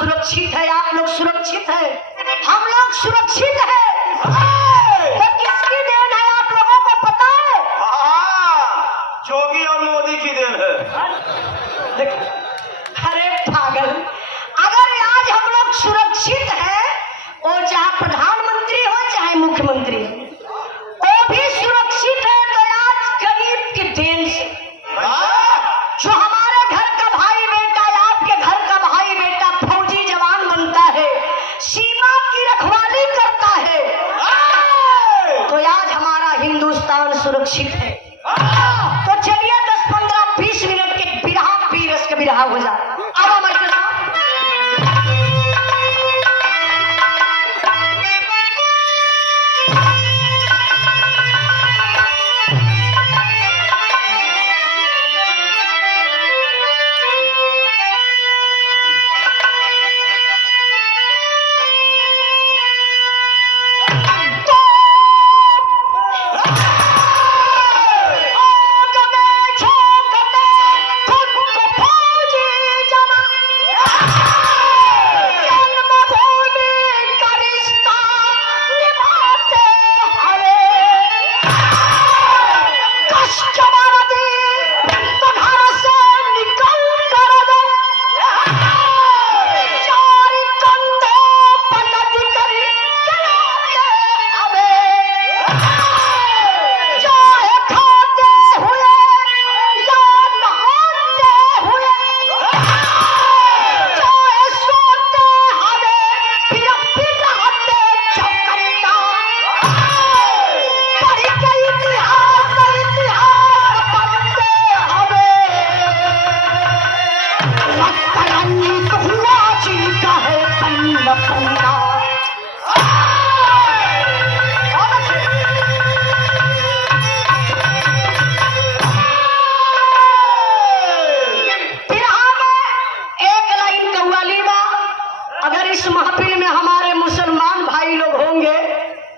सुरक्षित है, आप लोग सुरक्षित है, हम लोग सुरक्षित है। तो किसकी देन है आप लोगों को पता है? जोगी और मोदी की देन है। अरे पागल, अगर आज हम लोग सुरक्षित है और चाहे प्रधानमंत्री हो चाहे मुख्यमंत्री वो भी सुरक्षित है, तो आज गरीब की देन से जो हमारे घर का भाई बेटा, आपके घर का भाई बेटा फौजी जवान बनता है, सीमा की रखवाली करता है, तो आज हमारा हिंदुस्तान सुरक्षित है। तो चलिए 10, 15, 20 मिनट के बिरहा पीरस के बिरहा हो जाए। अब हमारे के साथ इस महफिल में हमारे मुसलमान भाई लोग होंगे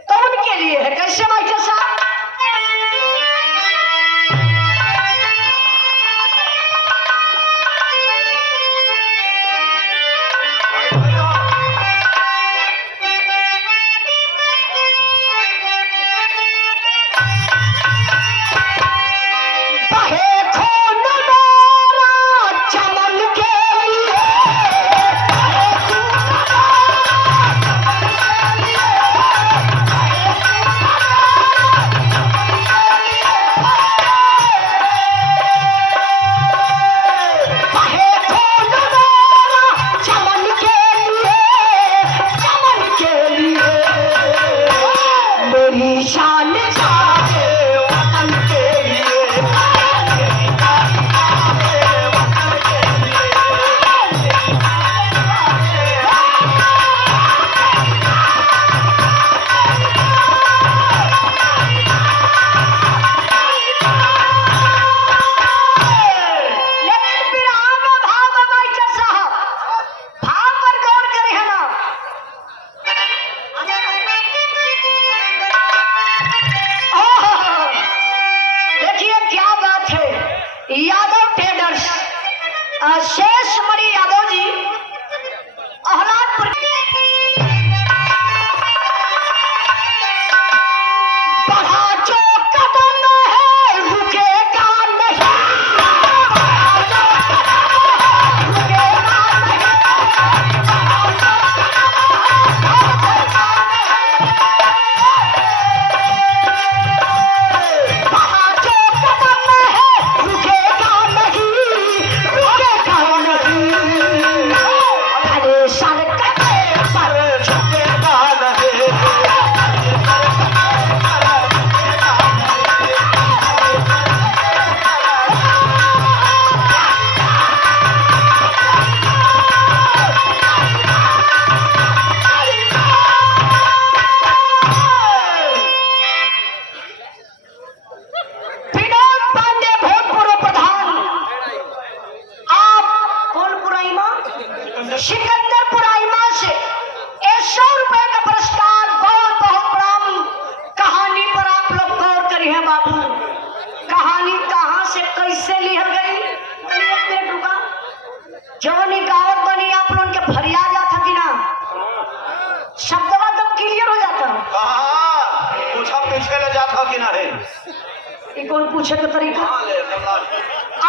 तो उनके लिए है। कैसे भाई साहब? कौन पूछे के तरीका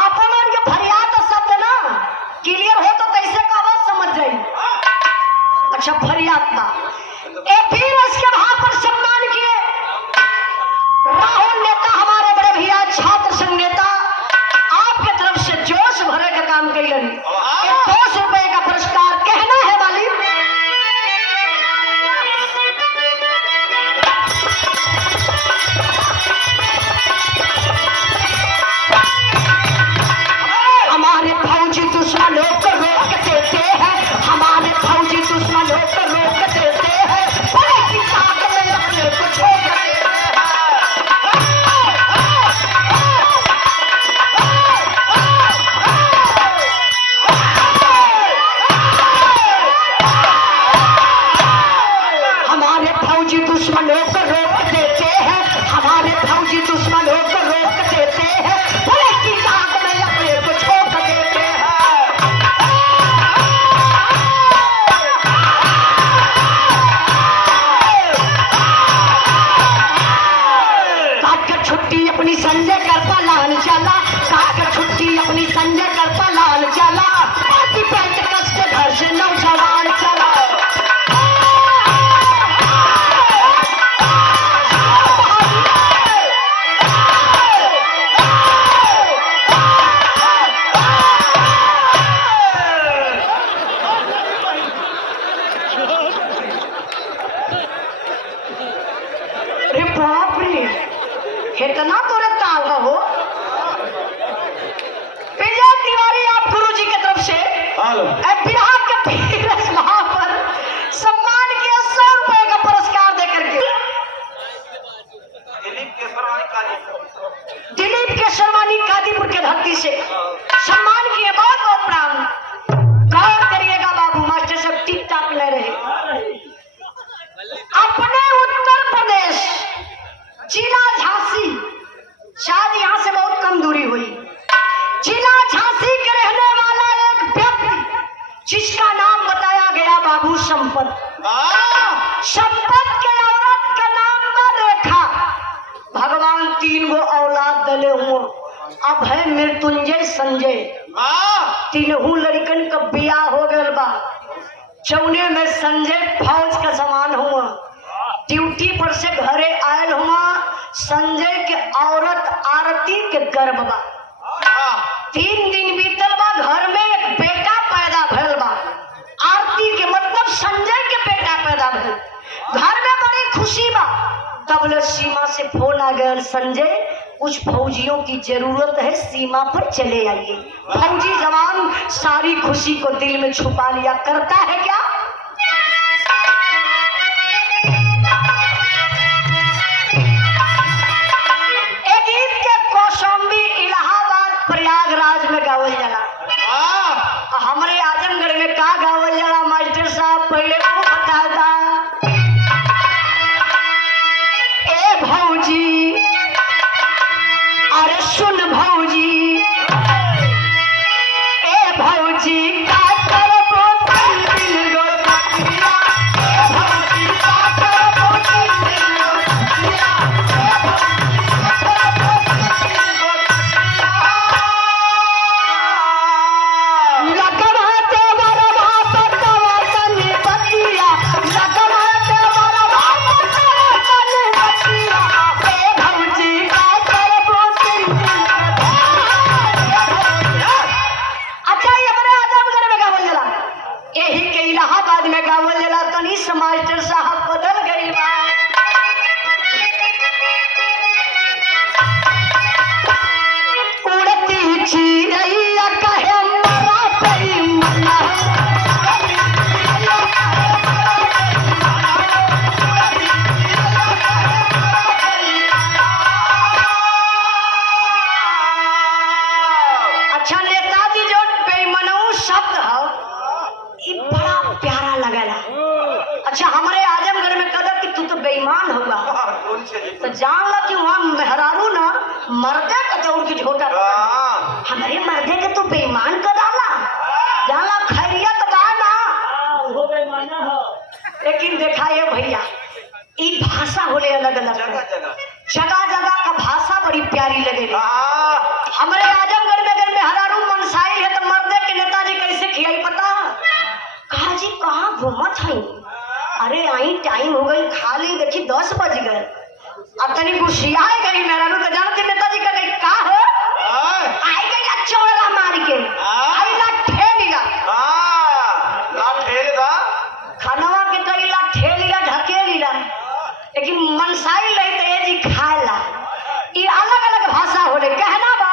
आपन के फरियाद शब्द ना क्लियर हो तो कैसे का आवाज समझ जाई। अच्छा फरियाद ना ए फिर इसके भाव पर सम्मान किए राहुल नेता हमारे बड़े भैया छात्र संघ नेता आपके तरफ से जोश भरे का काम कैलन 200 रुपए का पुरस्कार कहना है वाली हमारे फौजी दुश्मनों को रोक देते हैं हमारे फौजी दुश्मनों को रोक देते हैं बड़े की ताकत में अपने को छोड़ देते हैं। हमारे फौजी दुश्मनों को रोक देते हैं हमारे फौजी दुश्मनों को रोक देते हैं बड़े की ताकत में अपने को छोड़ देते हैं। काटकर छुट्टी अपनी संजय कर पलान चला काटकर छुट्टी अपनी संजय कर पलान चला पार्टी पैंट कस के घर से नौजवान चला। अरे बाप रे इतना तोरे ताल हो विजय तिवारी आप गुरु जी की तरफ से बिहार के पीरस वहां पर सम्मान किया 100 रुपए का पुरस्कार देकर के दिलीप के शर्मानी कादीपुर के धरती से सम्मान किए बहुत बहुत प्रणाम। गौर करिएगा बाबू मास्टर सब टिक टाक ले रहे अपने उत्तर प्रदेश जिला झांसी शायद यहाँ से बहुत कम दूरी हुई जिला झांसी के रहने वाला एक व्यक्ति जिसका नाम बताया गया बाबू संपत संपत के औरत का नाम था रेखा भगवान 3 गो औलाद दले हुए अब है मृत्युंजय संजय तीनों लड़कन का बियाह हो गया बा चौने में संजय फौज का समान हुआ ड्यूटी पर से घरे आयल हुआ संजय के औरत आरती के गर्भ बा 3 दिन बीतल बा घर में एक बेटा पैदा भइल बा आरती के मतलब संजय के बेटा पैदा भइल घर में बड़ी खुशी बा तब ले सीमा से फोन आ गया संजय कुछ फौजियों की जरूरत है सीमा पर चले आइए। फौजी जवान सारी खुशी को दिल में छुपा लिया करता है क्या एक गीत के कौशाम्बी इलाहाबाद प्रयागराज में गावल जाला हमारे आजमगढ़ में का गावल जाला मास्टर साहब पहले को बता दा ए भौजी अरे सुन भौजी ए भौजी का करबो तीन दिन रोटिया ए भौजी का करबो तीन दिन रोटिया ए भौजी का करबो तीन दिन रोटिया लगवाते बरवा पतवा तनी बतिया लगवाते बरवा पतवा तनी बतिया ए भौजी का करबो तीन दिन अच्छा ये हमारे आजमगढ़ में गावल जाला यही के इलाहाबाद में गावल जाला तनी मास्टर साहब बदल गई बा उड़ती चिड़ैया कहे मरा पई मना अच्छा नेताजी जो बेईमानऊ शब्द है ये बड़ा प्यारा लगेला। अच्छा हमारे आजमगढ़ में कदम कि तू तो बेईमान होगा तो जान ला कि वहाँ मेहरारू ना मर्दे का दौड़ की झोटा हमारे मर्दे के तू बेईमान कर डाला जान ला खैरियत बा ना हो बेईमाना हो लेकिन देखा ये भैया ये भाषा होले अलग अलग जगह जगह का भाषा बड़ी प्यारी लगे। हाँ, हमारे आजमगढ़ में अगर मेहरारू मनसाई है तो मर्दे के नेताजी कैसे खियाई पता? कहा जी कहाँ घूमत है? अरे आई टाइम हो गई, खा ली, देखी 10 बज गए। अब तनी गुस्सिया गई मेहरारू तो जानते नेताजी का गई का हो आई गई ला चौड़ा मार के आई ला ठेलिया खानवा के कई ला ठेलिया ढकेलिया, लेकिन मनसाई लई तो ये जी खाला। ये अलग अलग भाषा होले कहना बा।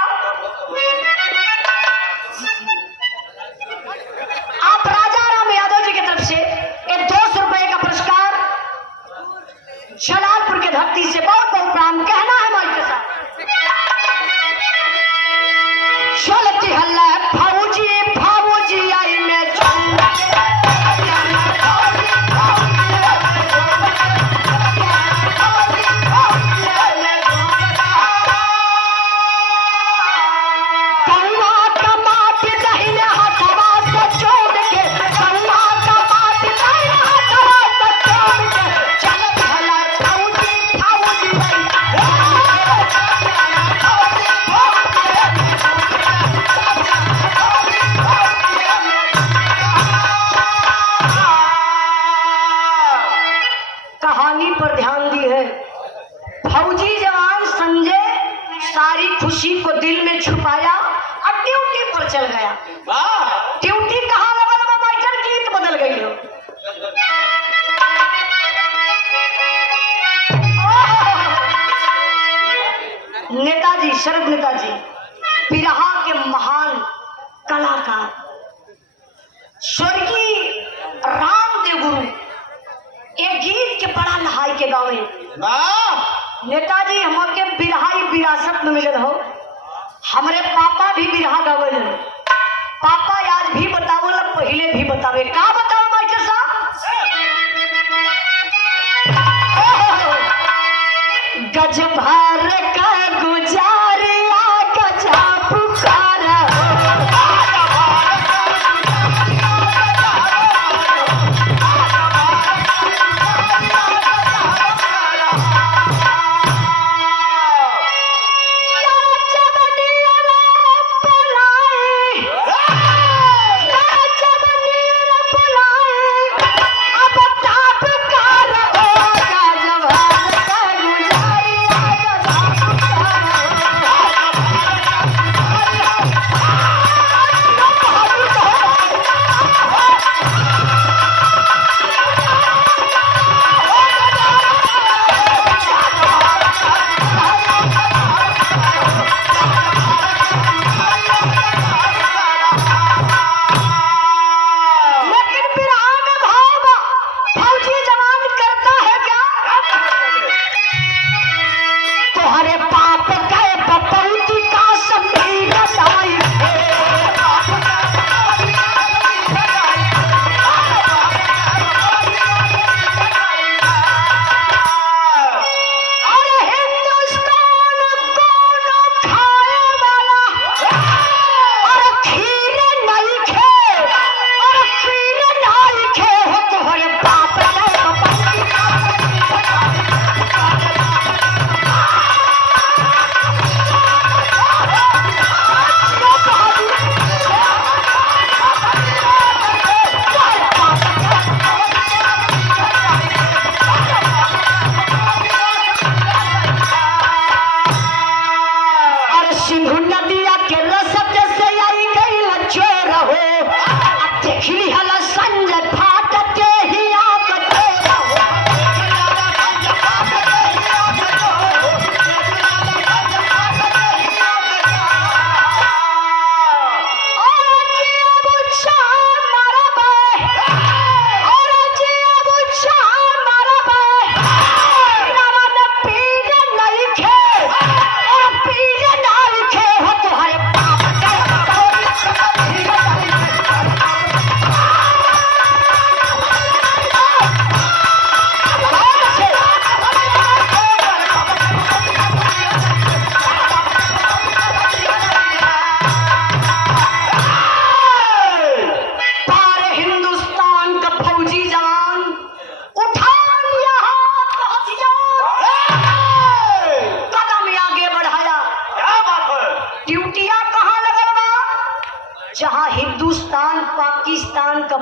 आप राजा राम यादव जी की तरफ से एक 200 रुपए का पुरस्कार जलालपुर के धरती से बहुत बहुत प्रणाम कहना है हमारे के साथ। चलती हल्ला फाऊजी फाऊजी आई में पर ध्यान दी है। फौजी जवान संजय सारी खुशी को दिल में छुपाया और ड्यूटी पर चल गया। ड्यूटी कहाँ लगा मास्टर गीत बदल गई हो। नेताजी शरद नेताजी बिरहा के महान कलाकार स्वर्गीय रामदेव गुरु एक गीत के बड़ा नहाई के गावे। नेताजी हमके बिरहाई विरासत में मिलल हो। हमारे पापा भी बिरहा गावे। पापा आज भी बतावल पहले भी बतावे का बताओ मास्टर साहब। गजभार का गुजारिया गजा पुकारा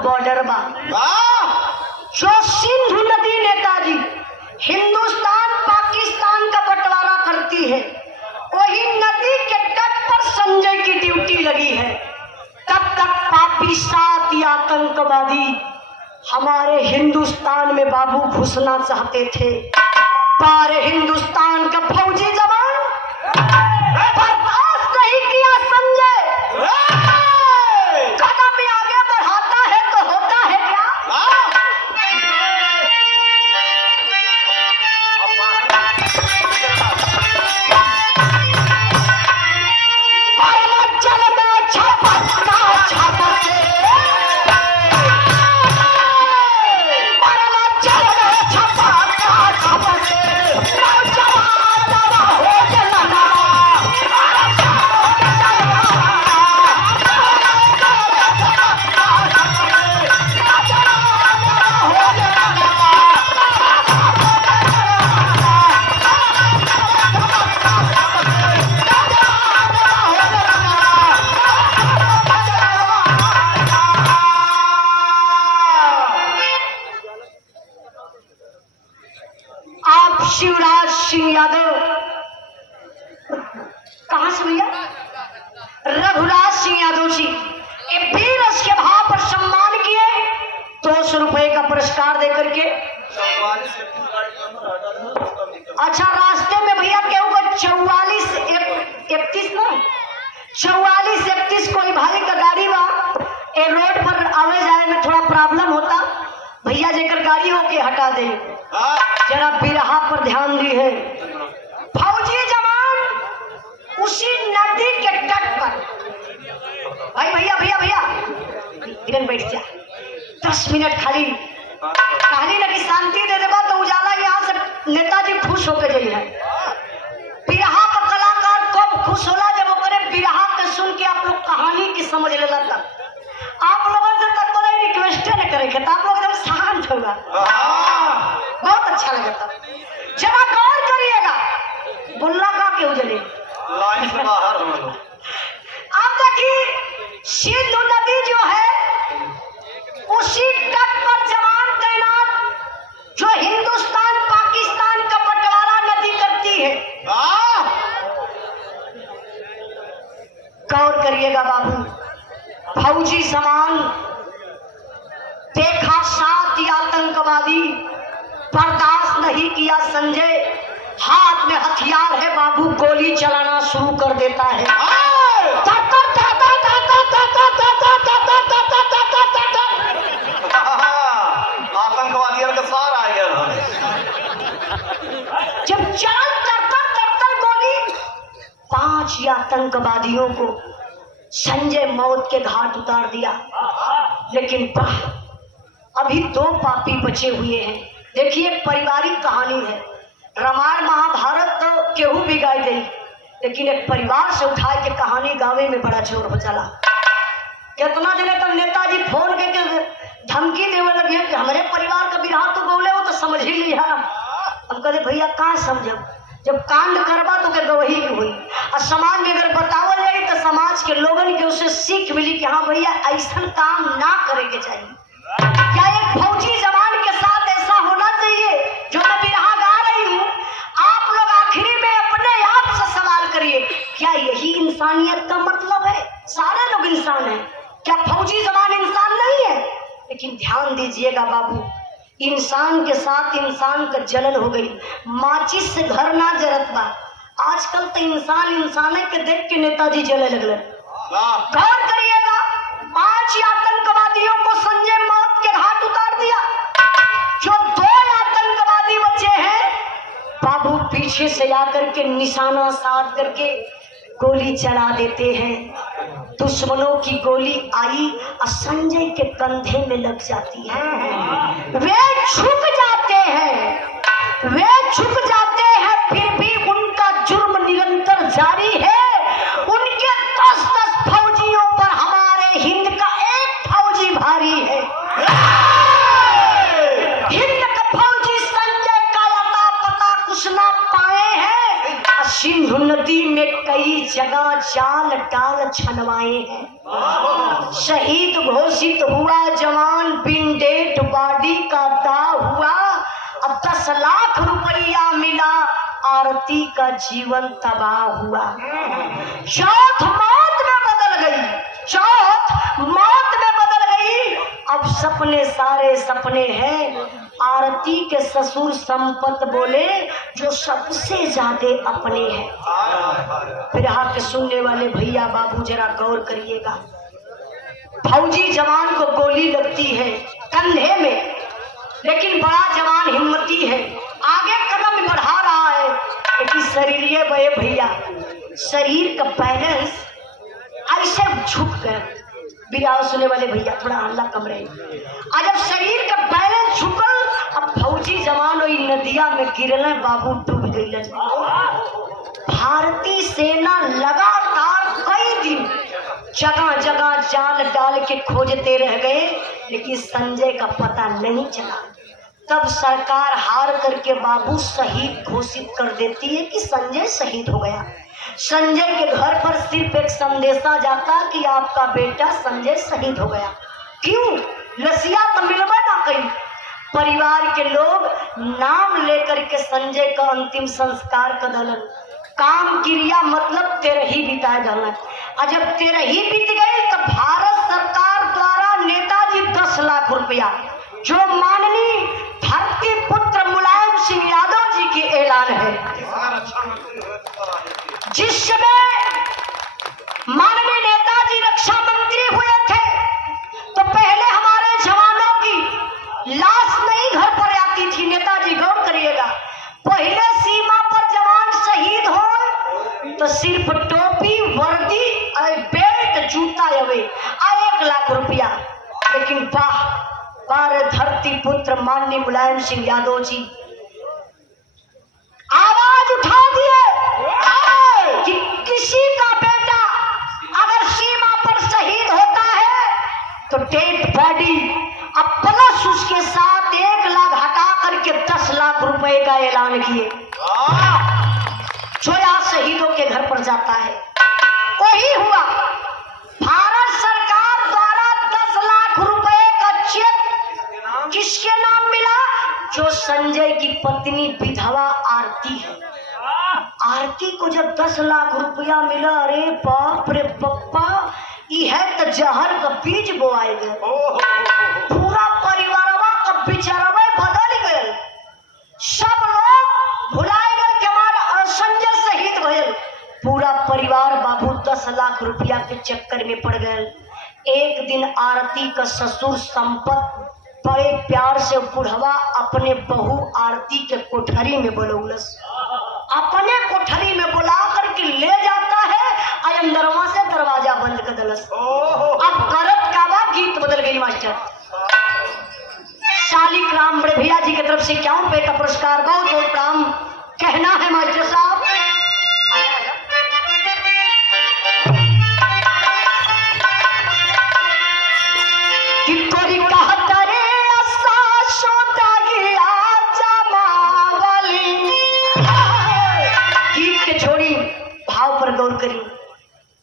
बॉर्डर बा। जो सिंधु नदी नेताजी हिंदुस्तान पाकिस्तान का बंटवारा करती है, वही नदी के तट पर संजय की ड्यूटी लगी है। तब तक पापी साथी आतंकवादी हमारे हिंदुस्तान में बाबू घुसना चाहते थे, पर हिंदुस्तान का फौजी जवान बर्दाश्त नहीं किया। संजय कदम आगे बढ़ाता है तो होता है क्या? अरुणाचल में छापा छापा शिवराज सिंह यादव कहां से भैया? रघुराज सिंह यादव जी एक वीर के भाव पर सम्मान किए 200 रुपए का पुरस्कार देकर के। अच्छा, रास्ते में भैया केहू को 44-31 कोई भाई का गाड़ी बा, ए रोड पर आवे जाए में थोड़ा प्रॉब्लम होता, भैया जेकर गाड़ी हो के हटा दे, जरा बिरहा पर ध्यान दी है। फौजी जवान उसी नदी के तट पर, भाई भैया भैया भैया इधर बैठ जा, 10 मिनट खाली कहानी लगी शांति दे देगा तो उजाला यहाँ से नेताजी खुश होकर जाइए। बिरहा का कलाकार कब खुश होला जब ओकरे बिरहा के सुन के आप लोग कहानी की समझ लेला। तब आप लोगों से तक कोई रिक्वेस्ट न करेंगे तो आप लोग एकदम शांत होगा, बहुत अच्छा लगता। जरा गौर करिएगा, बुल्ला का क्यों जले लाइन से बाहर हो। अब देखिए सिंधु नदी जो है उसी तट पर जवान तैनात जो हिंदुस्तान पाकिस्तान का बंटवारा नदी करती है। गौर करिएगा बाबू, फौजी समान देखा साथी आतंकवादी, बर्दाश्त नहीं किया संजय, हाथ में हथियार है बाबू, गोली चलाना शुरू कर देता है। आतंकवादियों का सार आ गया। जब चल तरतर गोली 5 आतंकवादियों को संजय मौत के घाट उतार दिया, लेकिन अभी 2 पापी बचे हुए हैं। देखिए पारिवारिक कहानी है, रामायण महाभारत तो केहू भी गाई गई, लेकिन एक परिवार से उठा के कहानी गावे में बड़ा जोर हो चला। कितना दिन तक नेताजी फोन के धमकी देवे लगे कि हमारे परिवार का बिरहा तो बोले वो तो समझ ही लिया। हम कहते भैया कहाँ समझब, जब कांड करवा तो क्या गवाही भी हुई, और समाज में अगर बतावल जाए तो समाज के लोगन के उससे सीख मिली कि हाँ भैया ऐसा काम ना करे के चाहिए। क्या एक फौजी जवान के साथ ऐसा होना चाहिए जो मैं बिरहा गा रही हूँ? आप लोग आखिरी में अपने आप से सवाल करिए, क्या यही इंसानियत का मतलब है? सारे लोग इंसान हैं, क्या फौजी जवान इंसान नहीं है? लेकिन ध्यान दीजिएगा बाबू, इंसान के साथ इंसान का जलन हो गई, माचिस से घर ना जरत बा। आजकल तो इंसान के देख के नेताजी जले लगले। गौर करिएगा, 5 आतंकवादियों को संजय मौत के घाट उतार दिया। जो 2 आतंकवादी बचे हैं बाबू पीछे से आकर के निशाना साध करके गोली चला देते हैं। दुश्मनों की गोली आई और संजय के कंधे में लग जाती है। वे झुक जाते हैं, फिर भी उनका जुर्म निरंतर जारी है। उनके 10 फौजियों पर हमारे हिंद का एक फौजी भारी है। हिंद का फौजी संजय का अता पता कुछ ना पाए हैं। सिंधु नदी में कई जगह जान डाल छनवाए हैं। शहीद घोषित हुआ जवान, बिन डेड बॉडी का दाव हुआ। अब 10 लाख रुपया मिला, आरती का जीवन तबाह हुआ। चौथ मौत में बदल गई, चौथ मौत में बदल गई। अब सपने सारे सपने हैं। आरती के ससुर संपत बोले जो सबसे ज्यादा अपने हैं। फिर के सुनने वाले भैया बाबू जरा गौर करिएगा। फौजी जवान को गोली लगती है कंधे में, लेकिन बड़ा जवान हिम्मती है, आगे कदम बढ़ा रहा है, लेकिन शरीर बे भैया, शरीर का बैलेंस ऐसे झुक गया। बिराव सुनने वाले भैया थोड़ा हल्ला कम रहे। आज जब शरीर का बैलेंस झुकल, अब फौजी जवान वही नदिया में गिरल, बाबू डूब गई। भारतीय सेना लगातार कई दिन जगह जगह जाल डाल के खोजते रह गए, लेकिन संजय का पता नहीं चला। तब सरकार हार करके बाबू शहीद घोषित कर देती है कि संजय शहीद हो गया। संजय के घर पर सिर्फ एक संदेशा जाता कि आपका बेटा संजय शहीद हो गया। क्यों? लसिया तो मिलवा ना कहीं। परिवार के लोग नाम लेकर के संजय का अंतिम संस्कार कर दलन। काम क्रिया मतलब 13 बिताए दलन। और जब 13 बीत गए तो भारत सरकार द्वारा नेताजी 10 लाख रुपया, जो माननीय धरती पुत्र मुलायम सिंह यादव जी की ऐलान है, जिस समय माननीय नेताजी रक्षा मंत्री हुए थे तो पहले हमारे जवानों की लाश नहीं घर पर आती थी। नेताजी गौर करिएगा, पहले सीमा पर जवान शहीद हो तो सिर्फ टोपी, वर्दी, बेल्ट, जूता अवे 1 लाख रुपया। लेकिन वाह, धरती पुत्र माननीय मुलायम सिंह यादव जी आवाज उठा दिए कि किसी का बेटा अगर सीमा पर शहीद होता है तो डेड बॉडी, अब प्लस उसके साथ 1 लाख हटा करके 10 लाख रुपए का ऐलान किए, जो आज शहीदों के घर पर जाता है। वही हुआ, भारत सरकार द्वारा 10 लाख रुपए का चेक किसके नाम मिला? जो संजय की पत्नी विधवा आरती है। आरती को जब 10 लाख रुपया मिला, अरे बाप रे पप्पा, यह तो जहर का बीज बोआएगा। पूरा परिवारवा का बिचारवा बदल गए। सब लोग भुलाए गए कि हमारा संजय शहीद भयल। पूरा परिवार बाबू 10 लाख रुपया के चक्कर में पड़ गए। एक दिन आरती का ससुर संपत बड़े प्यार से बुढ़वा अपने बहू आरती के कोठरी में बुलौलस, अपने कोठरी में बुला करके ले जाता है। अंदरवा से दरवाजा बंद कर दलस। अब करत काबा गीत बदल गई मास्टर। शालिक राम बड़े भैया जी की तरफ से 51 रुपए का पुरस्कार, बहुत बहुत प्रणाम कहना है मास्टर साहब।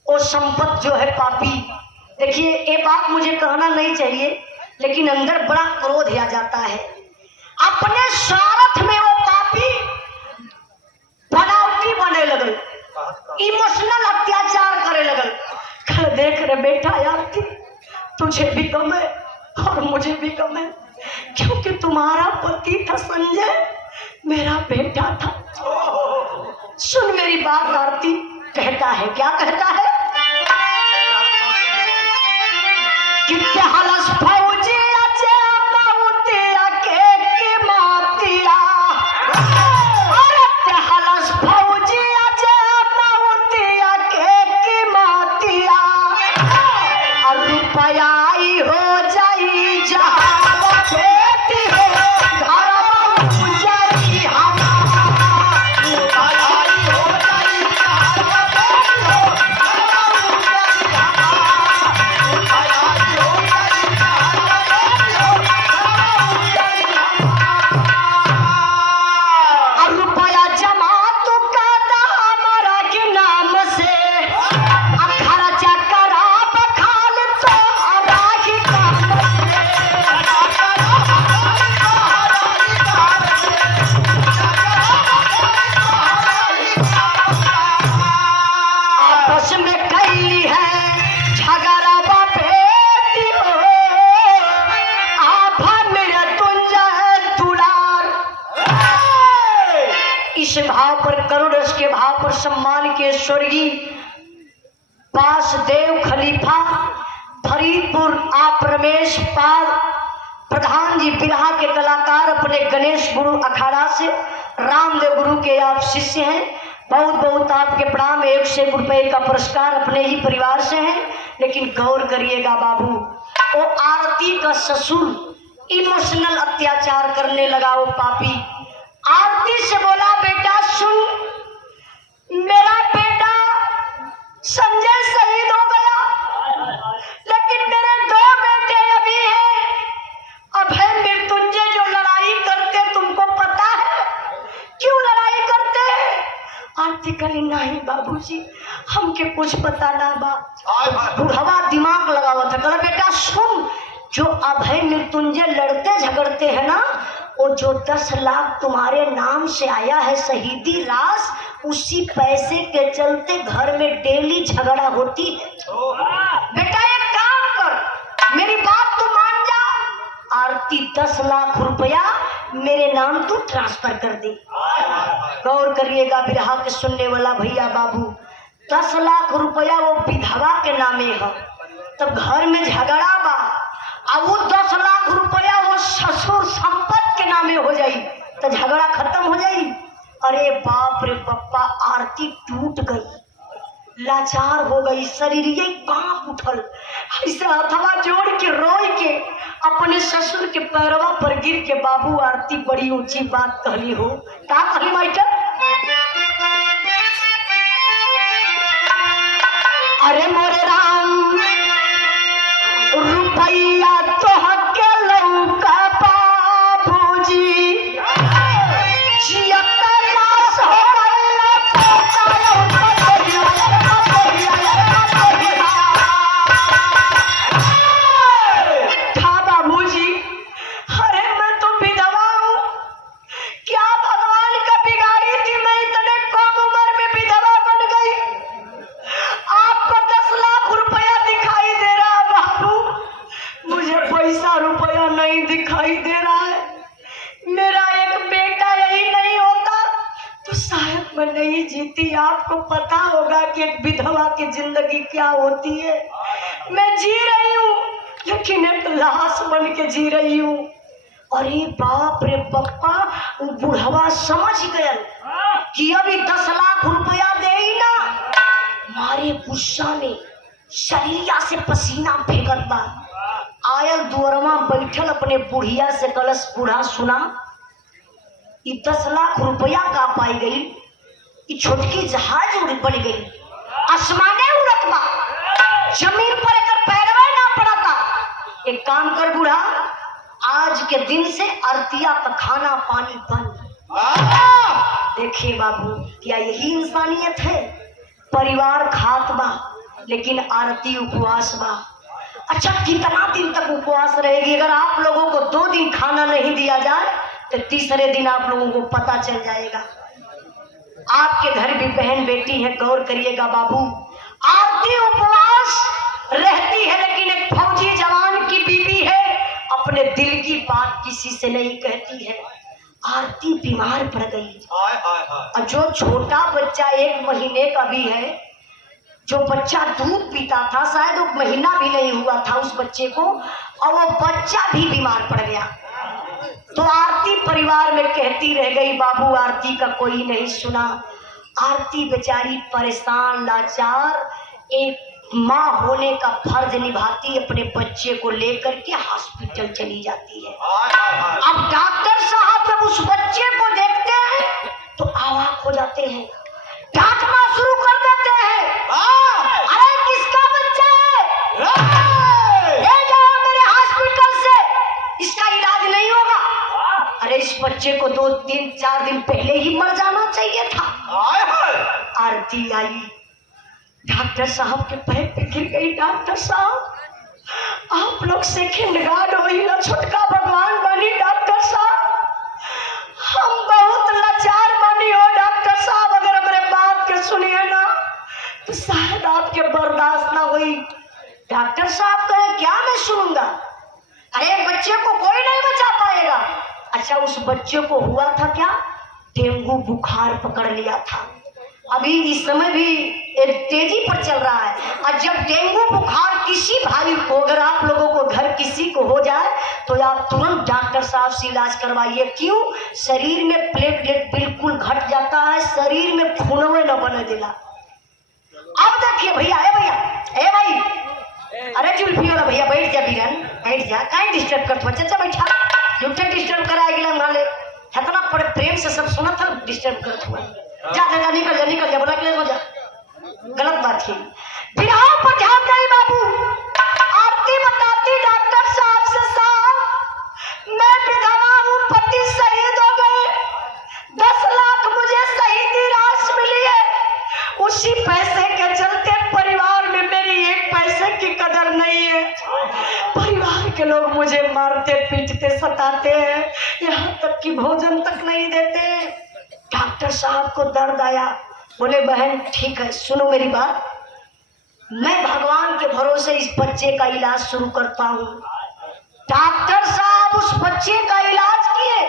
वो संपत जो है पापी, देखिए ये बात मुझे कहना नहीं चाहिए, लेकिन अंदर बड़ा क्रोध आ जाता है। अपने स्वार्थ में वो पापी बनावटी बने लगल, इमोशनल अत्याचार करे लगल। कल देख रहे बेटा यार, तुझे भी कम है और मुझे भी कम है, क्योंकि तुम्हारा पति था संजय, मेरा बेटा था। सुन मेरी बात आरती, कहता है, क्या कहता है? कितने हलस फौजी अचे माउतिया के मातिया, अरे ते हलस फौजी अचे माउतिया के मातिया, और रुपया ही हो जाई जहां बेटी हो घर में जाई हमारा, रुपया ही हो जाई जहां बेटी हो घर में जाई हमारा, रुपया ही हो जाई इस भाव पर करुण रस के भाव पर सम्मान के स्वर्गीय वासुदेव खलीफा फरीदपुर आप रमेश पाल प्रधान जी बिरहा के कलाकार अपने गणेश गुरु अखाड़ा से रामदेव गुरु के आप शिष्य हैं। बहुत बहुत आपके प्रणाम। 101 रुपए का पुरस्कार अपने ही परिवार से है। लेकिन गौर करिएगा बाबू, वो आरती का ससुर इमोशनल अत्याचार करने लगा। वो पापी आरती से बोला, बेटा सुन, मेरा बेटा संजय शहीद हो गया, लेकिन मेरे 2 बेटे अभी हैं। अभय मृत्युंजय जो लड़ाई करते तुमको पता है क्यों लड़ाई करते हैं? आरती कही नहीं बाबूजी, हमके कुछ पता ना बा। बुढ़वा दिमाग लगा हुआ था। कहा बेटा सुन, जो अभय मृत्युंजय लड़ते झगड़ते हैं ना, वो जो 10 लाख तुम्हारे नाम से आया है शहीदी रास, उसी पैसे के चलते घर में डेली झगड़ा होती है। बेटा एक काम कर, मेरी बात तू मान जा। आरती 10 लाख रुपया मेरे नाम तू ट्रांसफर कर दे। गौर करिएगा बिरहा के सुनने वाला भैया बाबू, 10 लाख रुपया वो विधवा के नामे है, तब घर में झगड़ा बा, और वो 10 लाख रुपया वो ससुर संपत्ति के नामे हो जाई तो झगड़ा खत्म हो जाई। अरे बाप रे पप्पा, आरती टूट गई, लाचार हो गई, शरीर ये कांप उठल, ऐसे हथवा जोड़ के रोई के अपने ससुर के पैरवा पर गिर के बाबू आरती बड़ी ऊंची बात कहली हो। का कहली माइटर? अरे मोरे राम रुपया तो हके लौका बाबूजी, दिखाई दे रहा है। मेरा एक बेटा यही नहीं होता तो शायद मैं नहीं जीती। आपको पता होगा कि एक विधवा की जिंदगी क्या होती है। मैं जी रही हूँ लेकिन एक लाश बन के जी रही हूँ। अरे बाप रे पप्पा, वो बुढ़वा समझ गया कि अभी 10 लाख रुपया दे ही ना। मारे गुस्सा में शरीरिया से पसीना फेंकत बा। आयल दुअरमा बैठल अपने बुढ़िया से कलश, बूढ़ा सुना, ये 10 लाख रुपया का पाई गई, ये छोटकी जहाज बन गई, आसमाने उड़त बा, जमीन पर एक पैरवा ना पड़ा था। एक काम कर बूढ़ा, आज के दिन से आरतिया का खाना पानी बंद। देखिए बाबू, क्या यही इंसानियत है? परिवार खात बा लेकिन आरती उपवास बा। अच्छा, कितना दिन तक उपवास रहेगी? अगर आप लोगों को 2 दिन खाना नहीं दिया जाए तो तीसरे दिन आप लोगों को पता चल जाएगा। आपके घर भी बहन बेटी है, गौर करिएगा बाबू। आरती उपवास रहती है लेकिन एक फौजी जवान की बीवी है, अपने दिल की बात किसी से नहीं कहती है। आरती बीमार पड़ गई और जो छोटा बच्चा 1 महीने का भी है, जो बच्चा दूध पीता था, शायद 1 महीना भी नहीं हुआ था उस बच्चे को, और वो बच्चा भी बीमार पड़ गया। तो आरती परिवार में कहती रह गई बाबू, आरती का कोई नहीं सुना। आरती बेचारी परेशान लाचार एक माँ होने का फर्ज निभाती, अपने बच्चे को लेकर के हॉस्पिटल चली जाती है। अब डॉक्टर साहब जब उस बच्चे को देखते हैं तो अवाक हो जाते हैं, डांटना शुरू कर देते हैं। अरे किसका बच्चा है? ले जाओ मेरे हॉस्पिटल से, इसका इलाज नहीं होगा। अरे इस बच्चे को 2-3-4 दिन पहले ही मर जाना चाहिए था। आरती आई, डॉक्टर साहब के पैर पे गिर गई। डॉक्टर साहब, आप लोग सेकंड गार्ड हो ही ना, छोटका भगवान बनी। डॉक्टर साहब, हम बहुत लाचार बनी हो। डॉक्टर साहब, अगर मेरे बात के सुनिए ना तो शायद आपके बर्दाश्त ना हुई। डॉक्टर साहब कहे, क्या मैं सुनूंगा? अरे बच्चे को कोई नहीं बचा पाएगा। अच्छा, उस बच्चे को हुआ था क्या? डेंगू बुखार पकड़ लिया था। अभी इस समय भी एक तेजी पर चल रहा है। और जब डेंगू बुखार किसी भाई को, अगर आप लोगों को घर किसी को हो जाए तो आप तुरंत डॉक्टर साहब से इलाज करवाइए। क्यों? शरीर में प्लेटलेट बिल्कुल घट जाता है, शरीर में खूनवे न बने देला। अब देखिए भैया, ए भाई, अरे जुल्फी वाला भैया बैठ जा, बीरन बैठ जा, कहीं डिस्टर्ब कर, चाचा बैठा, झूठे डिस्टर्ब कराएगी नाले, इतना बड़े प्रेम से सब सुना था, डिस्टर्ब कर हुआ। जा जा जा, निकल जा, बोला क्लियर हो जा, गलत बात की। विराह पर ध्यान नहीं बाबू, आरती बताती डॉक्टर साहब से, साहब मैं विधवा हूँ, पति शहीद हो गए, 10 लाख मुझे शहीदी राशि मिली है, उसी पैसे के चलते परिवार में मेरी एक पैसे की कदर नहीं है, परिवार के लोग मुझे मारते पीटते सताते हैं, यहाँ तक कि भोजन तक नहीं देते। डॉक्टर साहब को दर्द आया, बोले बहन ठीक है, सुनो मेरी बात, मैं भगवान के भरोसे इस बच्चे का इलाज शुरू करता हूँ। डॉक्टर साहब उस बच्चे का इलाज किए,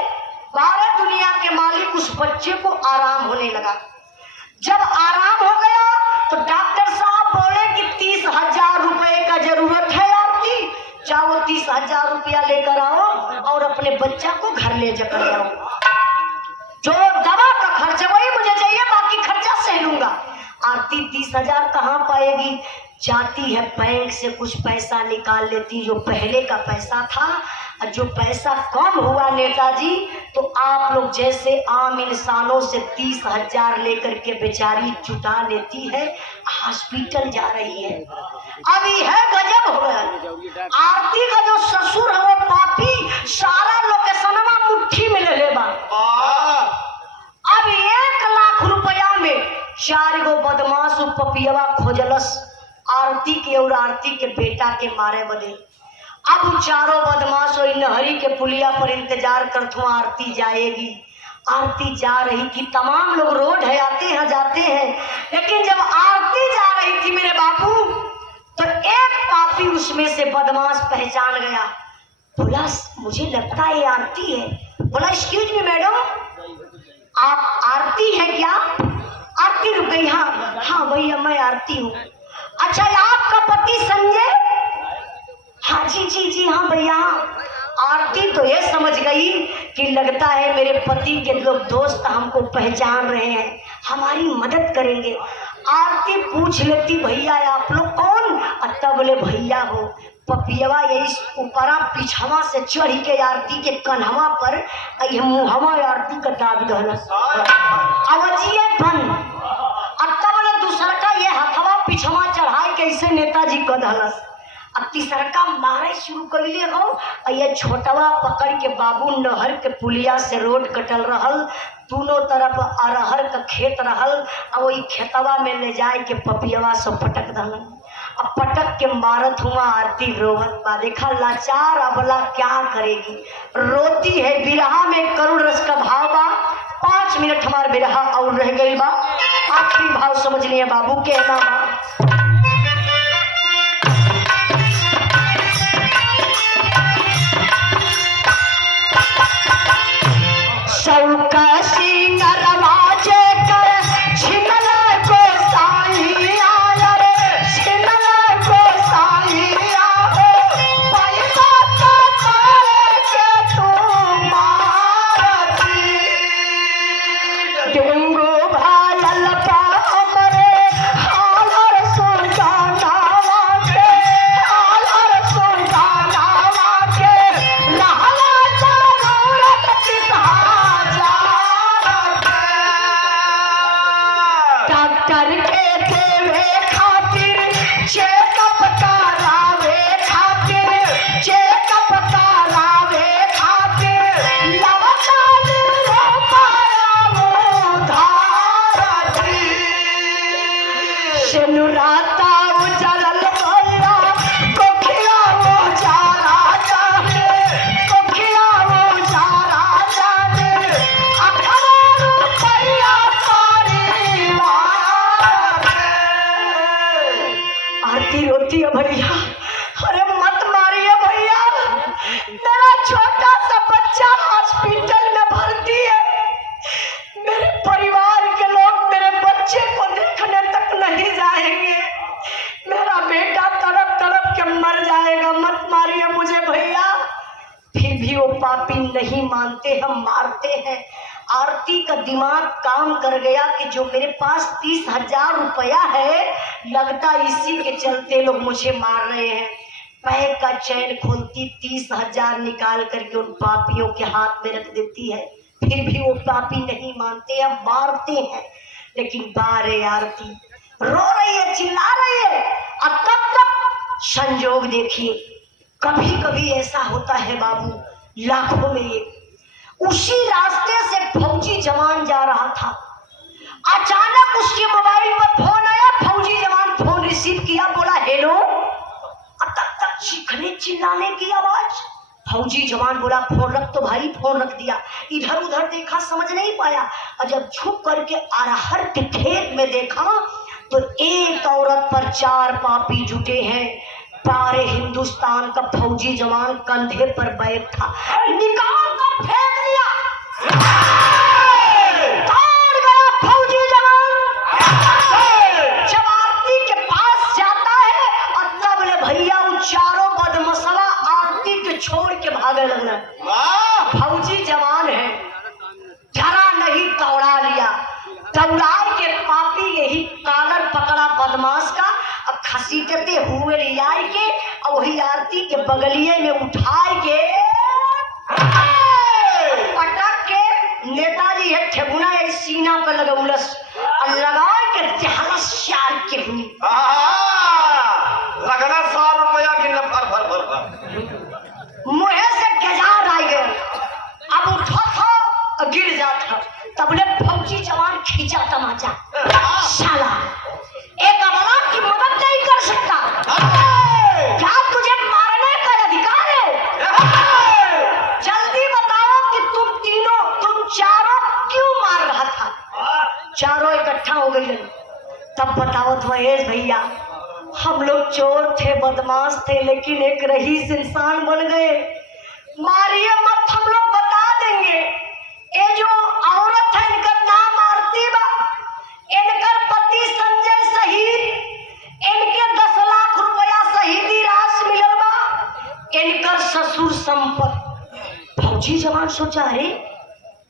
12 दुनिया के मालिक उस बच्चे को आराम होने लगा। जब आराम हो गया तो डॉक्टर साहब बोले कि 30,000 रुपए का जरूरत है आपकी, जाओ 30,000 रुपया लेकर आओ और अपने बच्चा को घर ले जाकर जाओ, जो दवा का खर्चा वही मुझे चाहिए, बाकी खर्चा सह लूंगा। आरती 30,000 कहाँ पाएगी? जाती है बैंक से कुछ पैसा निकाल लेती, जो पहले का पैसा था, और जो पैसा कम हुआ नेताजी, तो आप लोग जैसे आम इंसानों से 30,000 लेकर के बेचारी जुटा लेती है, हॉस्पिटल जा रही है। अभी है गजब हो गया, आरती का जो ससुर है वो पापी, सारा लोकेशनवा मुट्ठी में ले लेबा। अब 1 लाख रुपया में 4 गो बदमाश पपियवा खोजलस आरती के और आरती के बेटा के मारे बदे। अब चारों बदमाश वही नहरी के पुलिया पर इंतजार करते, आरती जाएगी। आरती जा रही थी, तमाम लोग रोड है आते हैं जाते हैं, लेकिन जब आरती जा रही थी मेरे बापू, तो एक पापी उसमें से बदमाश पहचान गया, बोला मुझे लगता है आरती है। बोला एक्सक्यूज मी मैडम, आप आरती है क्या? आरती रुक गई, हाँ भैया मैं आरती हूँ। अच्छा आपका पति संजय? हाँ जी हाँ भैया। आरती तो ये समझ गई कि लगता है मेरे पति के लोग दोस्त हमको पहचान रहे हैं, हमारी मदद करेंगे। आरती पूछ लेती भैया आप लोग कौन? तब बोले भैया हो पपियवा यही ऊपरा पिछवा से चढ़ के आरती के कन्हवा पर मुहवा आरती का दाग दहलस अवजिए बन। तब बोले दूसरा का ये हथवा पिछवा चढ़ाई कैसे नेताजी को दहलस। अब तीसरका मारे शुरू कर लिए हो, और ये छोटवा पकड़ के बाबू नहर के पुलिया से रोड कटल रहल, दोनों तरफ अरहर का खेत रहल, और वही खेतवा में ले जाए के पपियवा सब पटक दहलन। अब पटक के मारत हुआ आरती रोवत बा, देखा लाचार अबला क्या करेगी, रोती है। बिरहा में करुण रस का भाव बा। 5 मिनट हमार बिरहा और रह गई बा, आखिरी भाव समझ लिए बाबू कहना बा। चौका सिंगरवाजे कर छिनल को साइया रे, छिनल को साइया हो, पैसा तो करे के तू मारती। डेंगू भालल पा हमरे हालर सुन आरती का दिमाग काम कर गया कि जो मेरे पास 30,000 रुपया है, लगता इसी के चलते लोग मुझे मार रहे हैं। पैर का चैन खोलती 30,000 निकाल करके उन पापियों के हाथ में रख देती है। फिर भी वो पापी नहीं मानते हैं, मारते हैं। लेकिन बारे आरती रो रही है, चिल्ला रही है। अब तब तक संजोग देखिए, कभी कभी ऐसा होता है बाबू, लाखों में एक। उसी रास्ते से फौजी जवान जा रहा था, अचानक उसके मोबाइल पर फोन आया। फौजी जवान फोन रिसीव किया, बोला हेलो। अब तक चीखने चिल्लाने की आवाज। फौजी जवान बोला फोन रख। तो भाई फोन रख दिया, इधर उधर देखा, समझ नहीं पाया। और जब झुक करके अरहर के खेत में देखा तो एक औरत पर 4 पापी जुटे हैं। सारे हिंदुस्तान का फौजी जवान कंधे पर बैग था, निकाल कर फेंक दिया। दौड़ गया फौजी जवान, जब आरती के पास जाता है और तब ले भैया उन चारों बदमसला आरती के छोड़ के भागे लगना। फौजी जवान है, डरा नहीं, दौड़ा लिया। दौड़ा के पापी यही कालर पकड़ा बदमाश का, अब खसीटते हुए लियाई के और वही आरती के बगलिए में उठाए के पटक के नेताजी है ठेगुना या सीना पर लगौलस और लगा के जहलस चार के हुई लगना 100 रुपया की भर भर भर भर मुहे से गजार आ गए। अब उठा था और गिर जाता, तबले फौजी जवान खींचा तमाचा। साला एक अबला की मदद नहीं कर सकता, क्या तुझे मारने का अधिकार है? जल्दी बताओ कि तुम चारों क्यों मार रहा था? चारों इकट्ठा हो गई। तब बताओ तो महेश भैया, हम लोग चोर थे, बदमाश थे, लेकिन एक रईस इंसान बन गए। मारिए मत, हम लोग बता देंगे। ये जो औरत है इनका नाम आरती बा, इनकर पति संजय शहीद, इनके 10 लाख रुपया शहीदी राशि मिलल बा, इनकर ससुर संपत्ति। फौजी जवान सोचा, अरे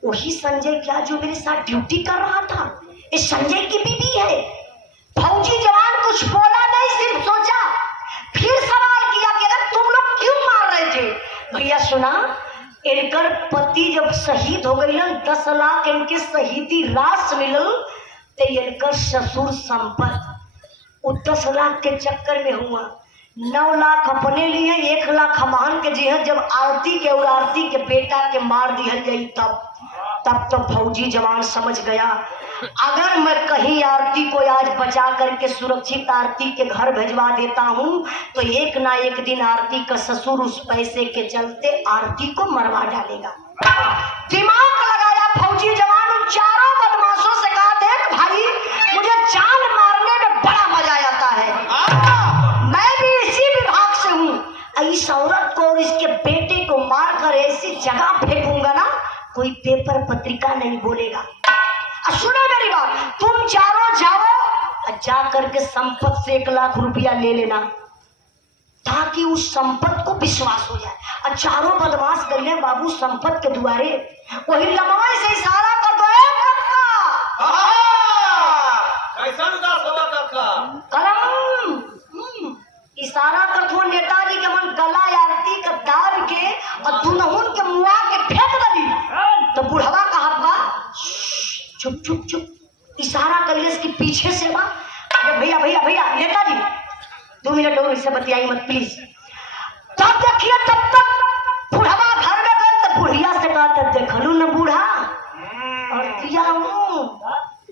वही संजय क्या जो मेरे साथ ड्यूटी कर रहा था, इस संजय की बीवी है। फौजी जवान कुछ बोला नहीं, सिर्फ सोचा। फिर सवाल किया कि अगर तुम लोग क्यों मार रहे थे? भैया सुना, इनकर पति जब शहीद हो गई, 10 लाख इनके शहीदी राशि मिलल, तो इनकर ससुर संपत्ति वो 10 लाख के चक्कर में हुआ। 9 लाख अपने लिए, 1 लाख हमान के जी। जब आरती के और आरती के बेटा के मार दिया गई, तब तो फौजी जवान समझ गया, अगर मैं कहीं आरती को आज बचा करके सुरक्षित आरती के घर भिजवा देता हूं, तो एक ना एक दिन आरती का ससुर उस पैसे के चलते आरती को मरवा डालेगा। दिमाग लगाया फौजी जवान, उन चारों बदमाशों से कहा, देख भाई, मुझे जान मारने में बड़ा मजा आता है, मैं भी इसी विभाग से हूँ। इस औरत को और इसके बेटे को मारकर ऐसी जगह फेंकूंगा ना, कोई पेपर पत्रिका नहीं बोलेगा। सुनो मेरी बात, तुम चारों जाओ, जा करके संपत्ति से 1 लाख रुपया ले लेना, ताकि उस संपत्ति को विश्वास हो जाए। और चारों बदमाश गए बाबू संपत्ति के दुआरे, वही लमवा से इशारा कर दो, कलम इशारा कर दो। नेताजी के मन गला आरती का दाब के और दुनहुन के मुआ के फेंक दली। तो बुढ़वा कहा बा, चुप चुप चुप, इशारा कर इसके पीछे से बा, भैया भैया भैया नेताजी 2 मिनट और इससे बतियाई मत प्लीज। तब देखिए, तब तक बुढ़वा घर में गए तो बुढ़िया से कहा, देखलू न बूढ़ा, अर्तिया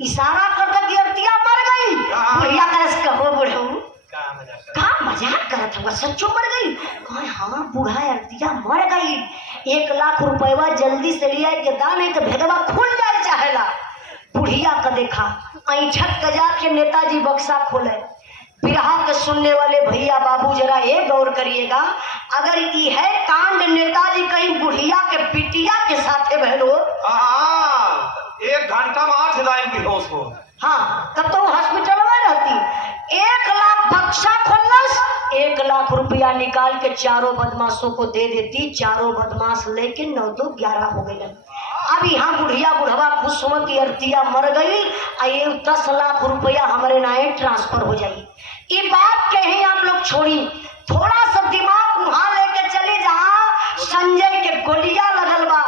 इशारा कर दे कि अर्तिया मर गई। बुढ़िया कहो बुढ़ऊ का मजाक करत हुआ, सच्चो मर गई? कहा हाँ बूढ़ा अर्तिया मर गई, 1 लाख रुपया जल्दी से लिया के दान, नहीं तो भेदवा खुल जाए चाहेला। बुढ़िया का देखा, ऐठक का जाके नेताजी बक्सा खोले। बिरहा के सुनने वाले भैया बाबू जरा ये गौर करिएगा, अगर ये है कांड नेताजी कहीं बुढ़िया के पिटिया के साथे बहनो, 1 घंटा में 8 लाइन बेहोश हो। हाँ, तब तो हॉस्पिटल में रहती। 1 लाख बक्सा खोलस, 1 लाख रुपया निकाल के चारों बदमाशों को दे देती। चारों बदमाश लेके 9 2 11 हो गए। अब यहाँ बुढ़िया बुढ़वा खुशवा की अरतिया मर गई और ये 10 लाख रुपया हमारे नाम ट्रांसफर हो जाई। ये बात कहे आप लोग छोड़ी, थोड़ा सा दिमाग वहां लेके चले जहाँ संजय के गोलियां लगल बा,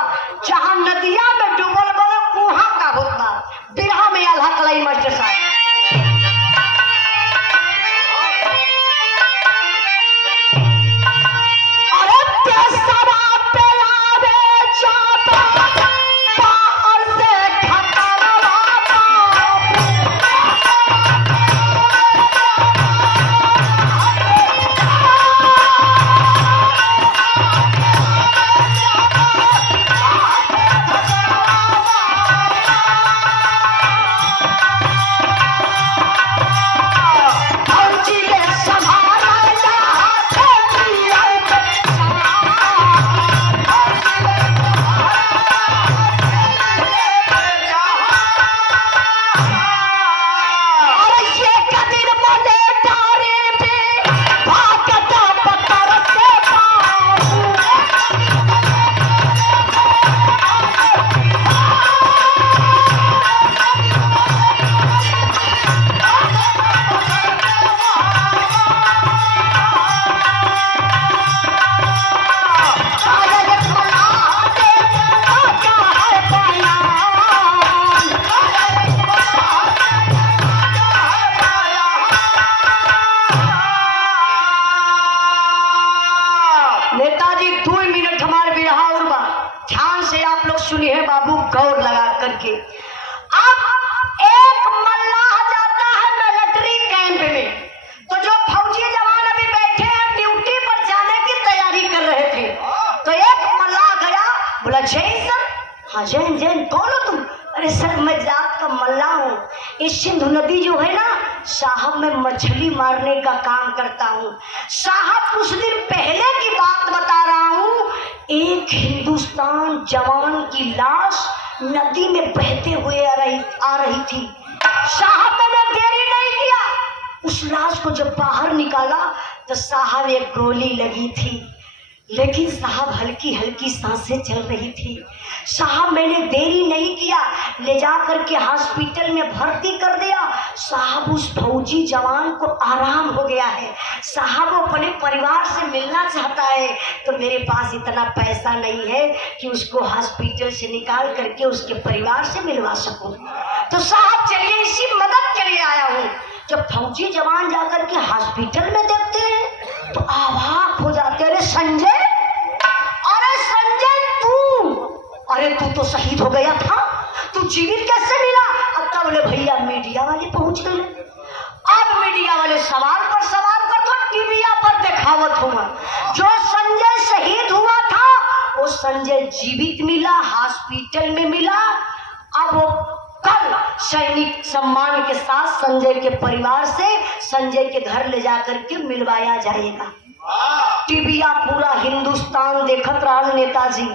जहाँ नदिया में डूबल बा वहां का होत बा। बिरहा में अल्लाह कलाई मास्टर साहब सुनिए बाबू गौर लगा करके। अब एक मल्लाह जाता है मिलिट्री कैंप में, तो जो फौजी जवान अभी बैठे हैं ड्यूटी पर जाने की तैयारी कर रहे थे, तो एक मल्लाह गया, बोला जैन सर। हाँ जैन जैन कौन हो तुम? अरे सर मैं जात का मल्लाह हूँ, इस सिंधु नदी जो है ना साहब मैं मछली मारने का काम करता हूँ। साहब कुछ दिन पहले की बात बता रहा हूँ, एक हिंदुस्तान जवान की लाश नदी में बहते हुए आ रही थी। साहब मैंने देरी नहीं किया, उस लाश को जब बाहर निकाला तो साहब एक गोली लगी थी, लेकिन साहब हल्की हल्की सांसें चल रही थी। साहब मैंने देरी नहीं किया, ले जा करके हॉस्पिटल में भर्ती कर दिया। साहब उस फौजी जवान को आराम हो गया है, साहब अपने परिवार से मिलना चाहता है, तो मेरे पास इतना पैसा नहीं है कि उसको हॉस्पिटल से निकाल करके उसके परिवार से मिलवा सकूं। तो साहब चलिए इसी मदद के लिए आया हूँ। जब फौजी जवान जाकर के हॉस्पिटल में देखते हैं तो अवाक हो जाते, अरे संजय, अरे संजय तू, अरे तू तो शहीद हो गया था, तू जीवित कैसे मिला? अब तब बोले भैया मीडिया वाले पहुंच गए। अब मीडिया वाले सवाल पर सवाल कर दो, टीवीया पर दिखावत हुआ। जो संजय शहीद हुआ था वो संजय जीवित मिला, हॉस्पिटल में मिला। अब वो कल सैनिक सम्मान के साथ संजय के परिवार से संजय के घर ले जाकर के मिलवाया जाएगा। टीवीया पूरा हिंदुस्तान देखत रहा नेताजी।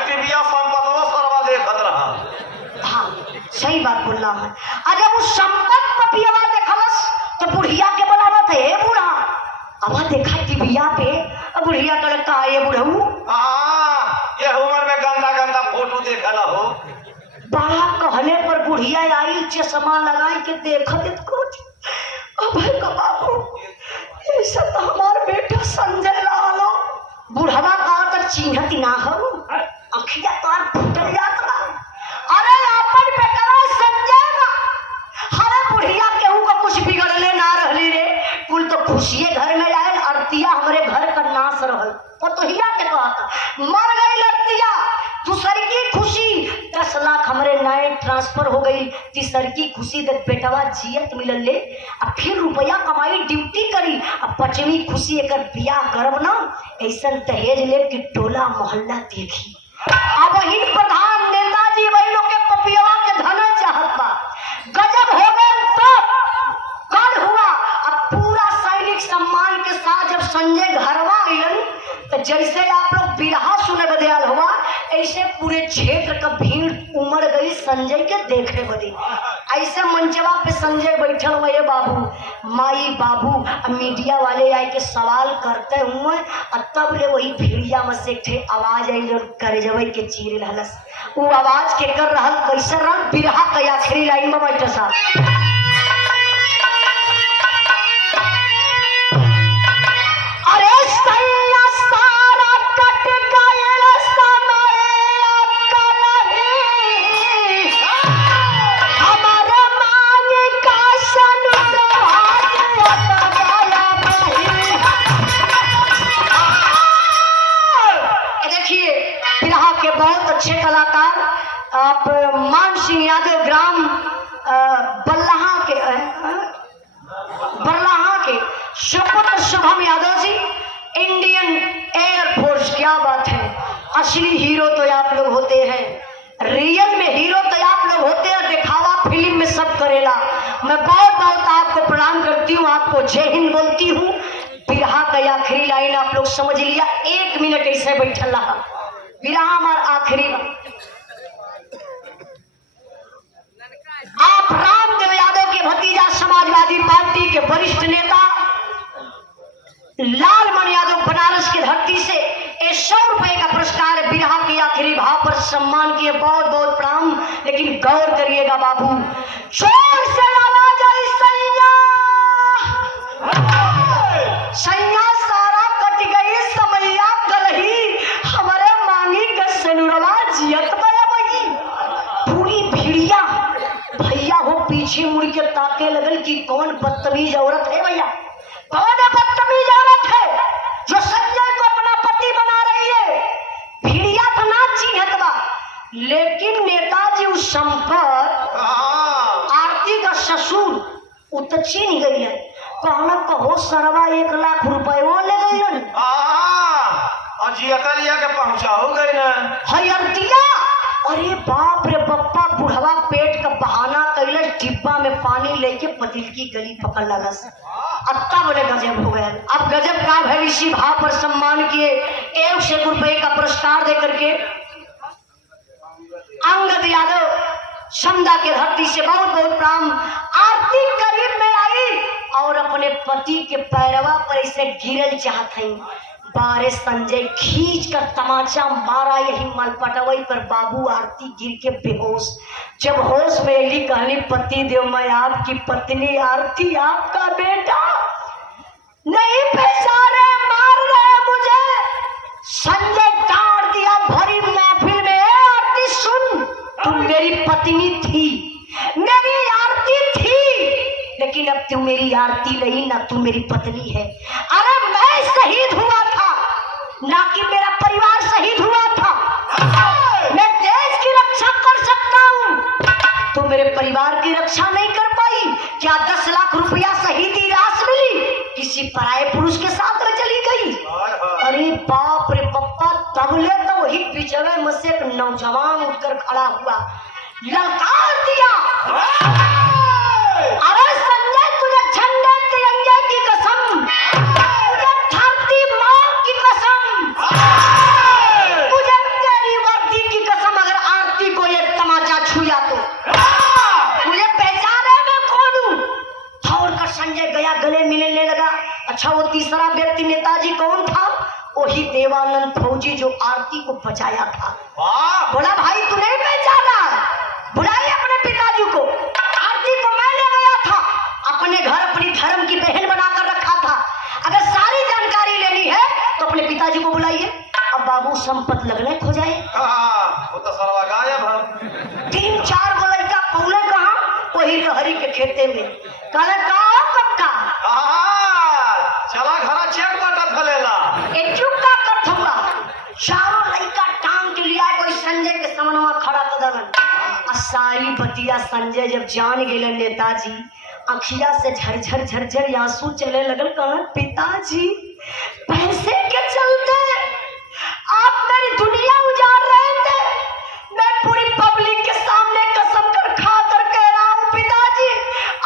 टीवीया संपतवा सरवा देखत रहा। हाँ सही बात बोल रहा है। अजब उस संपत पपियावा देखलस तो बुढ़िया के बनावत है, बूढ़ा अब देखा टीवीया पे, अब बुढ़िया कल का ये बुढ़ऊ ये उम्र में गंदा गंदा फोटो देखला हो। बड़ा कहले पर बुढ़िया आई चश्मा लगाई के देखत कुछ, अब का बाबू ऐसा तो हमार बेटा संजय लालो। बुढ़वा कहा तक चिन्हत ना हो, अखिया तार फूटल जात बा। अरे अपन बेटवा संजय बा। अरे बुढ़िया केहू को कुछ बिगड़ले ना रहली रे, कुल तो खुशिये घर में आयल, अरतिया हमारे घर का नाश रहल। पतोहिया के कहता मर गई लड़तिया, दूसरी की खुशी 10 लाख हमारे नए ट्रांसफर हो गई, तीसर की खुशी देख बेटवा जियत मिलल ले, अब फिर रुपया कमाई ड्यूटी करी, अब 5वीं खुशी एक बियाह करब ना, ऐसा दहेज ले कि टोला मोहल्ला देखी। अब वही प्रधान नेताजी वही लोग के पपियवा के धन चाहत बा, गजब हो गए। तो कल हुआ, अब पूरा सैनिक सम्मान के साथ जब संजय घरवा आइलन तो जैसे आप लोग बिरहा सुने बदयाल हुआ, ऐसे पूरे क्षेत्र का भीड़ उमड़ गई संजय के देखे बदे। ऐसे मंचवा पे संजय बैठल हुए बाबू माई बाबू मीडिया वाले आए के सवाल करते हुए तब ले वही भीड़िया में से थे आवाज आई कर जब के चीर रहलस। वो आवाज के कर रहल कैसे रहल बिरहा के आखिरी लाइन में बैठे साहब। अच्छे कलाकार आप मान सिंह यादव ग्राम बरलाहा के सुपुत्र शुभम यादव जी इंडियन एयरफोर्स। क्या बात है, असली हीरो तो आप लोग होते हैं, रियल में हीरो तो आप लोग होते हैं, दिखावा फिल्म में सब करेला। मैं बहुत बहुत आपको प्रणाम करती हूँ, आपको जय हिंद बोलती हूँ। बिरहा का आखिरी लाइन आप लोग समझ लिया, 1 मिनट ऐसे बैठल रहा बिरहा हमार आखिरी। आप रामदेव यादव के भतीजा समाजवादी पार्टी के वरिष्ठ नेता लालमन यादव बनारस की धरती से 100 रुपए का पुरस्कार बिरहा के आखिरी भाव पर सम्मान किए। बहुत बहुत प्रणाम। लेकिन गौर करिएगा बाबू, जोर से आवाज आई सैया सारा कट गई समैया कलही हमारे मांगी गसनुरवा जियत बया बगी। पूरी भीड़िया भैया हो पीछे मुड़ के ताके लगल कि कौन बदतमीज औरत है भैया, कौन बदतमीज औरत है जो संजय को अपना पति बना रही है। भीड़िया तो ना चिन्हत बा, लेकिन नेताजी उस संपर्क आरती का ससुर उ तो चिन्ह गई है। कहना कहो सरवा 1 लाख रुपए वो ले गई जियतलिया के पहुंचाओ गई ना हयरतिया। अरे बाप रे बप्पा, बुढ़वा पेट का बहाना कैलस, डिब्बा में पानी लेके पतिल की गली पकड़ ललस। अत्ता बोले गजब हो गया। अब गजब का है, इसी भाव पर सम्मान किए 1 रुपए का पुरस्कार दे करके अंगद यादव समदा के धरती से बहुत बहुत प्रणाम। आरती करीब में आई और अपने पति के पैरवा पर ऐसे गिरल चाहत है। बारे संजय खींच कर तमाचा मारा यही मलपटवई पर बाबू आरती गिर के बेहोश। जब होश में अली कहली पति देव मैं आपकी पत्नी आरती आपका बेटा नहीं पहचाने, मार रहे मुझे। संजय डांट दिया भरी महफिल में, आरती सुन, तुम मेरी पत्नी थी, मेरी आरती थी, लेकिन अब तू मेरी आरती नहीं ना तू मेरी पत्नी है। अरे मैं शहीद हुआ था ना कि मेरा परिवार शहीद हुआ था। मैं देश की रक्षा कर सकता हूँ, तू मेरे परिवार की रक्षा नहीं कर पाई। क्या 10 लाख रुपया शहीदी राशि मिली, किसी पराये पुरुष के साथ में चली गई। अरे बाप रे बप्पा, तबले तो वही पिछड़े में से एक नौजवान उठकर खड़ा हुआ, ललकार दिया, अरे संजय तुझे झंडे तिरंगे की कसम, तुझे धरती माँ की कसम, तुझे तेरी वर्दी की कसम, अगर आरती को ये तमाचा छुआ तो मुझे पहचाने में कौन हूँ। दौड़ कर संजय गया, गले मिलने लगा। अच्छा वो तीसरा व्यक्ति नेताजी कौन था? वही देवानंद फौजी जो आरती को बचाया था। बोला भाई तू नहीं पहचाना, बुलाइए अपने पिताजी को। आरती को मैं ले गया था, अपने घर अपनी धर्म की बहन बनाकर रखा था। अगर सारी जानकारी लेनी है तो अपने पिताजी को बुलाइए। अब बाबू संपत लगने खो जाए, वो तो सरवा गायब है। 3-4 गो लड़का पौले कहाँ, वही रहरी के खेते में। कहले का पक्का चला घरा चेक बटत फलेला एक चुपका कर थुआ। चारों लड़का टांग के लिया कोई संजय के सामने खड़ा कर दलन। सारी बतिया संजय जब जान गेले नेताजी, अखिया से झरझर झरझर आंसू चले लगल। कहना पिताजी पैसे के चलते आप मेरी दुनिया उजाड़ रहे थे, मैं पूरी पब्लिक के सामने कसम कर खा कर कह रहा हूँ पिताजी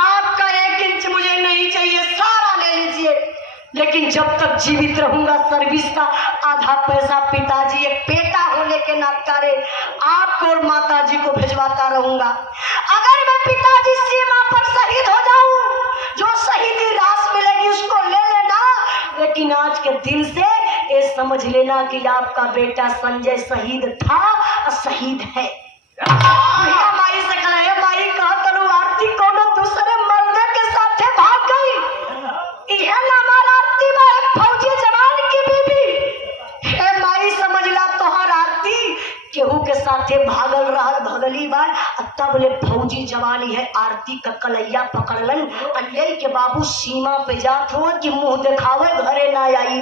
आपका 1 इंच मुझे नहीं चाहिए, सारा ले लीजिए, लेकिन जब तक जीवित रहूंगा सर्विस का आधा पैसा पिताजी एक बेटा होने के नाते आप रहूंगा। अगर मैं पिताजी सीमा पर शहीद हो जाऊं, जो शहीदी रास मिलेगी उसको ले लेना, लेकिन आज के दिन से ये समझ लेना कि आपका बेटा संजय शहीद था और शहीद है। भैया माई से कहे, माई कहा तनु आरती कोनो दूसरे मर्द के साथ भाग गई, यह ना हमारा आरती में एक फौजी जवान की बीबी। हे माई समझला तोहर आरती केहू के साथे भागल रहल भगली बार, तब बोले फौजी जवानी है। आरती का कलैया पकड़लन, अल्ले के बाबू सीमा पे जात हो कि मुंह दिखावे घरे ना आई।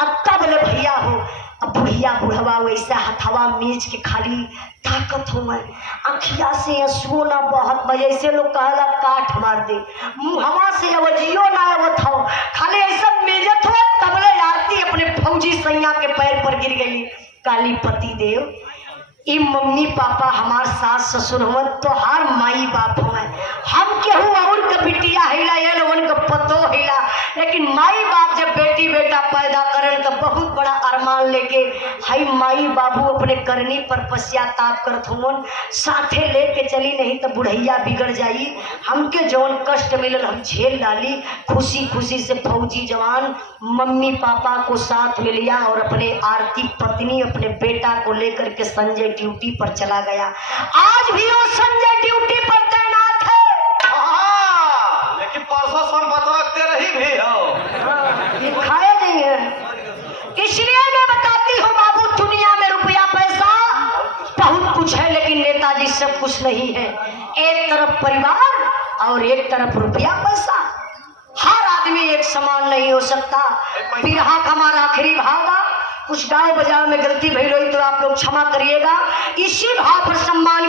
तब बोले भैया हो, अब बुढ़िया बुढ़वा वैसा हथवा मीच के खाली ताकत हो, मैं अखिया से असुओ ना बहुत बजे से लोग कहला काठ मार दे, मुहवा से अवजियो ना आवत हो, खाली ऐसा मेजत हो। तब बोले आरती अपने फौजी सैया के पैर पर गिर गई। काली पति देव, ई मम्मी पापा हमार सास ससुर हो तो हर माई बाप हो, हम केहू और के बिटिया हिला ये लोगन के पतो हिला, लेकिन माई बाप जब बेटी बेटा पैदा करन तो बहुत बड़ा अरमान लेके हई माई बाबू अपने करनी पर पश्चाताप करत होन, साथे लेके चली, नहीं तो बुढ़ैया बिगड़ जाई। हमके जौन कष्ट मिलल हम झेल डाली, खुशी खुशी से फौजी जवान मम्मी पापा को साथ में लिया और अपने आरती पत्नी अपने बेटा को लेकर के संजय ड्यूटी पर चला गया। आज भी वो संजय ड्यूटी पर तैनात है। लेकिन परसों संपत्ति रही भी हो, खाए नहीं है। इसलिए मैं बताती हूँ बाबू, दुनिया में रुपया पैसा बहुत कुछ है, लेकिन नेताजी सब कुछ नहीं है। एक तरफ परिवार और एक तरफ रुपया पैसा। हर आदमी एक समान नहीं हो सकता। बिरहा का हमारा आखिरी भाव, कुछ गाँव बाजार में गलती भई रही तो आप लोग क्षमा करिएगा। इसी भाव पर सम्मान